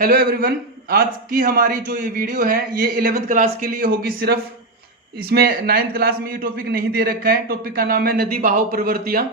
Hello everyone. आज की हमारी जो ये वीडियो है ये 11th क्लास के लिए होगी सिर्फ। इसमें 9th क्लास में ये टॉपिक नहीं दे रखा है। टॉपिक का नाम है नदी बहाव प्रवृत्तियां।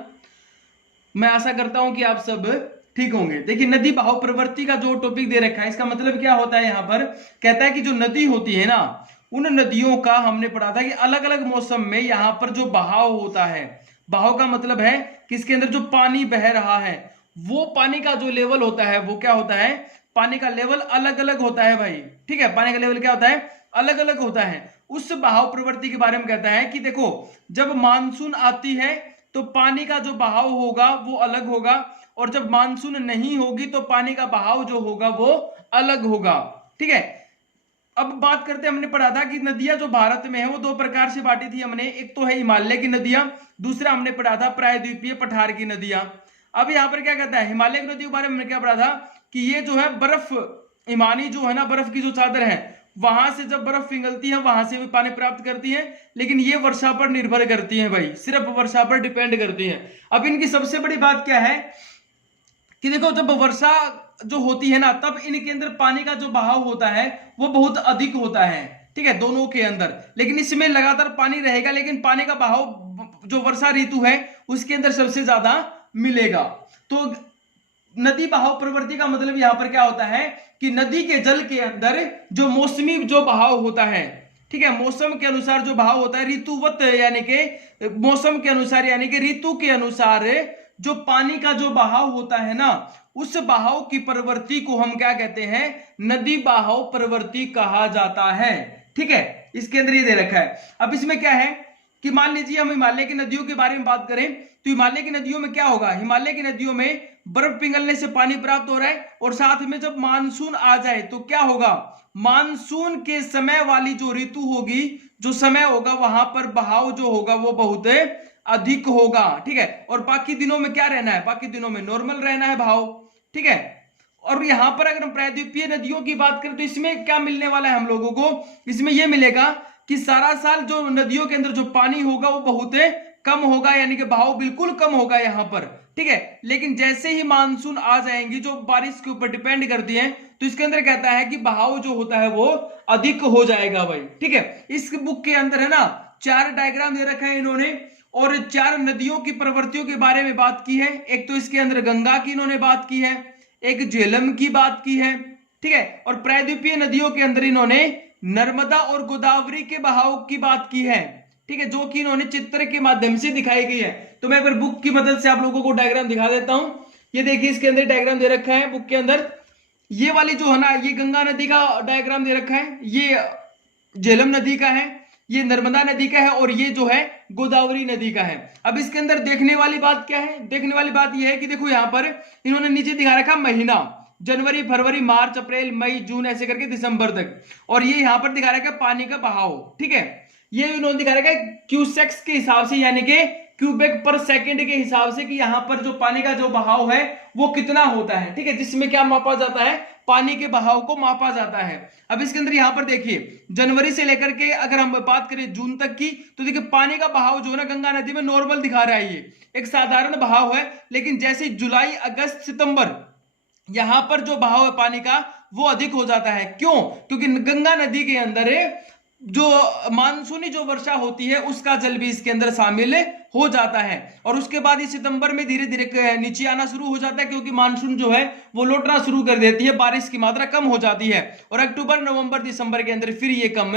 मैं आशा करता हूं कि आप सब ठीक होंगे। देखिए, नदी बहाव प्रवृत्ति का जो टॉपिक दे रखा है इसका मतलब क्या होता है। यहाँ पर कहता है कि जो नदी होती है ना, उन नदियों का हमने पढ़ा था कि अलग अलग मौसम में यहाँ पर जो बहाव होता है, बहाव का मतलब है कि इसके अंदर जो पानी बह रहा है वो पानी का जो लेवल होता है वो क्या होता है, पानी का लेवल अलग अलग होता है भाई। ठीक है, पानी का लेवल क्या होता है, अलग अलग होता है। उस बहाव प्रवृत्ति के बारे में कहता है कि देखो, जब मानसून आती है तो पानी का जो बहाव होगा वो अलग होगा, और जब मानसून नहीं होगी तो पानी का बहाव जो होगा वो अलग होगा। ठीक है, अब बात करते हैं, हमने पढ़ा था कि नदियां जो भारत में है वो दो प्रकार से बांटी थी हमने। एक तो है हिमालय की नदियां, दूसरा हमने पढ़ा था प्रायद्वीपीय पठार की नदियां। अब यहाँ पर क्या कहता है, हिमालय की नदियों के बारे में हमने क्या पढ़ा था कि ये जो है बर्फ, हिमानी जो है ना, बर्फ की जो चादर है, वहां से जब बर्फ पिघलती है वहां से भी पानी प्राप्त करती है, लेकिन ये वर्षा पर निर्भर करती है भाई, सिर्फ वर्षा पर डिपेंड करती है। अब इनकी सबसे बड़ी बात क्या है कि देखो, जब वर्षा जो होती है ना तब इनके अंदर पानी का जो बहाव होता है वो बहुत अधिक होता है। ठीक है, दोनों के अंदर, लेकिन इसमें लगातार पानी रहेगा, लेकिन पानी का बहाव जो वर्षा ऋतु है उसके अंदर सबसे ज्यादा मिलेगा। तो नदी बहाव प्रवृत्ति का मतलब यहां पर क्या होता है कि नदी के जल के अंदर जो मौसमी जो बहाव होता है, ठीक है, मौसम के अनुसार जो बहाव होता है, ऋतुवत यानी कि मौसम के अनुसार यानी कि ऋतु के अनुसार जो पानी का जो बहाव होता है ना, उस बहाव की प्रवृत्ति को हम क्या कहते हैं, नदी बहाव प्रवृत्ति कहा जाता है। ठीक है, इसके अंदर ये दे रखा है। अब इसमें क्या है कि मान लीजिए हम हिमालय की नदियों के बारे में बात करें तो हिमालय की नदियों में क्या होगा, हिमालय की नदियों में बर्फ पिघलने से पानी प्राप्त हो रहा है, और साथ में जब मानसून आ जाए तो क्या होगा, मानसून के समय वाली जो ऋतु होगी, जो समय होगा, वहां पर बहाव जो होगा वो बहुत अधिक होगा। ठीक है, और बाकी दिनों में क्या रहना है, बाकी दिनों में नॉर्मल रहना है भाव। ठीक है, और यहां पर अगर हम प्रायद्वीपीय नदियों की बात करें तो इसमें क्या मिलने वाला है हम लोगों को, इसमें यह मिलेगा कि सारा साल जो नदियों के अंदर जो पानी होगा वो बहुत कम होगा, यानी कि बहाव बिल्कुल कम होगा यहां पर। ठीक है, लेकिन जैसे ही मानसून आ जाएंगी जो बारिश के ऊपर डिपेंड करती है, तो इसके अंदर कहता है कि बहाव जो होता है वो अधिक हो जाएगा भाई। ठीक है, इस बुक के अंदर है ना 4 डायग्राम दे रखा है इन्होंने, और 4 नदियों की प्रवृत्तियों के बारे में बात की है। एक तो इसके अंदर गंगा की इन्होंने बात की है, एक झेलम की बात की है। ठीक है, और प्रायद्वीपीय नदियों के अंदर इन्होंने नर्मदा और गोदावरी के बहाव की बात की है। ठीक है, जो कि इन्होंने चित्र के माध्यम से दिखाई गई है। तो मैं एक बार बुक की मदद से आप लोगों को डायग्राम दिखा देता हूं। ये देखिए, इसके अंदर डायग्राम दे रखा है बुक के अंदर। ये वाली जो है ना, ये गंगा नदी का डायग्राम दे रखा है, ये झेलम नदी का है, ये नर्मदा नदी का है, और ये जो है गोदावरी नदी का है। अब इसके अंदर देखने वाली बात क्या है, देखने वाली बात यह है कि देखो यहाँ पर इन्होंने नीचे दिखा रखा महीना, जनवरी, फरवरी, मार्च, अप्रैल, मई, जून, ऐसे करके दिसंबर तक, और ये यहाँ पर दिखा रखा है पानी का बहाव। ठीक है, ये इन्होंने दिखा रखा है क्यूसेक्स के हिसाब से, यानी कि क्यूबिक पर सेकंड के हिसाब से, कि यहाँ पर जो पानी का जो बहाव है वो कितना होता है। ठीक है, जिसमें क्या मापा जाता है, पानी के बहाव को मापा जाता है। अब इसके अंदर यहाँ पर देखिए, जनवरी से लेकर के अगर हम बात करें जून तक की, तो देखिए पानी का बहाव जो है ना गंगा नदी में नॉर्मल दिखा रहा है, ये एक साधारण बहाव है। लेकिन जैसे जुलाई, अगस्त, सितंबर, यहां पर जो बहाव है पानी का वो अधिक हो जाता है। क्यों? क्योंकि गंगा नदी के अंदर जो मानसूनी जो वर्षा होती है उसका जल भी इसके अंदर शामिल हो जाता है, और उसके बाद इस सितंबर में धीरे धीरे नीचे आना शुरू हो जाता है, क्योंकि मानसून जो है वो लौटना शुरू कर देती है, बारिश की मात्रा कम हो जाती है, और अक्टूबर, नवंबर, दिसंबर के अंदर फिर ये कम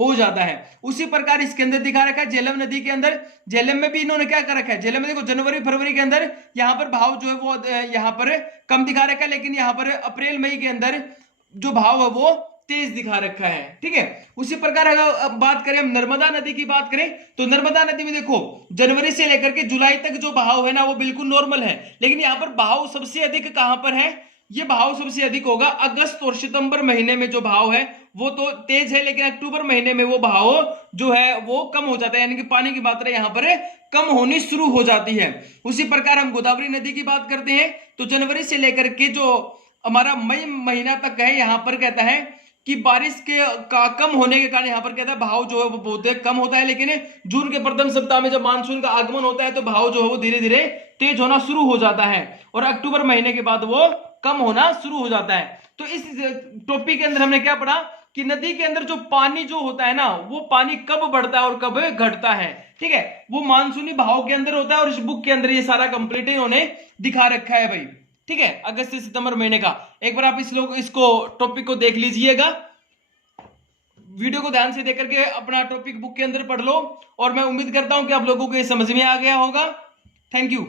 हो जाता है। उसी प्रकार इसके अंदर दिखा रखा है झेलम नदी के अंदर। झेलम में भी इन्होंने क्या कर रखा है, झेलम में देखो जनवरी, फरवरी के अंदर यहाँ पर भाव जो है वो यहाँ पर कम दिखा रखा है, लेकिन यहाँ पर अप्रैल, मई के अंदर जो भाव है वो तेज दिखा रखा है। ठीक है, उसी प्रकार अगर बात करें हम नर्मदा नदी की बात करें तो नर्मदा नदी में देखो जनवरी से लेकर के जुलाई तक जो बहाव है ना वो बिल्कुल नॉर्मल है, लेकिन यहाँ पर बहाव सबसे अधिक कहां पर है, ये बहाव सबसे अधिक होगा अगस्त और सितंबर महीने में। जो बहाव है वो तो तेज है, लेकिन अक्टूबर महीने में वो बहाव जो है वो कम हो जाता है, यानी कि पानी की मात्रा यहाँ पर कम होनी शुरू हो जाती है। उसी प्रकार हम गोदावरी नदी की बात करते हैं तो जनवरी से लेकर के जो हमारा मई महीना तक है, यहाँ पर कहता है कि बारिश के का कम होने के कारण यहाँ पर कहता है बहाव जो है वो बहुत कम होता है, लेकिन जून के प्रथम सप्ताह में जब मानसून का आगमन होता है तो बहाव जो है वो धीरे धीरे तेज होना शुरू हो जाता है, और अक्टूबर महीने के बाद वो कम होना शुरू हो जाता है। तो इस टॉपिक के अंदर हमने क्या पढ़ा कि नदी के अंदर जो पानी जो होता है ना, वो पानी कब बढ़ता है और कब घटता है, ठीक है, वो मानसूनी बहाव के अंदर होता है। और इस बुक के अंदर ये सारा कंप्लीट इन्होंने दिखा रखा है भाई, ठीक है, अगस्त से सितंबर महीने का। एक बार आप इसको टॉपिक को देख लीजिएगा, वीडियो को ध्यान से देख करके अपना टॉपिक बुक के अंदर पढ़ लो, और मैं उम्मीद करता हूं कि आप लोगों को ये समझ में आ गया होगा। Thank you.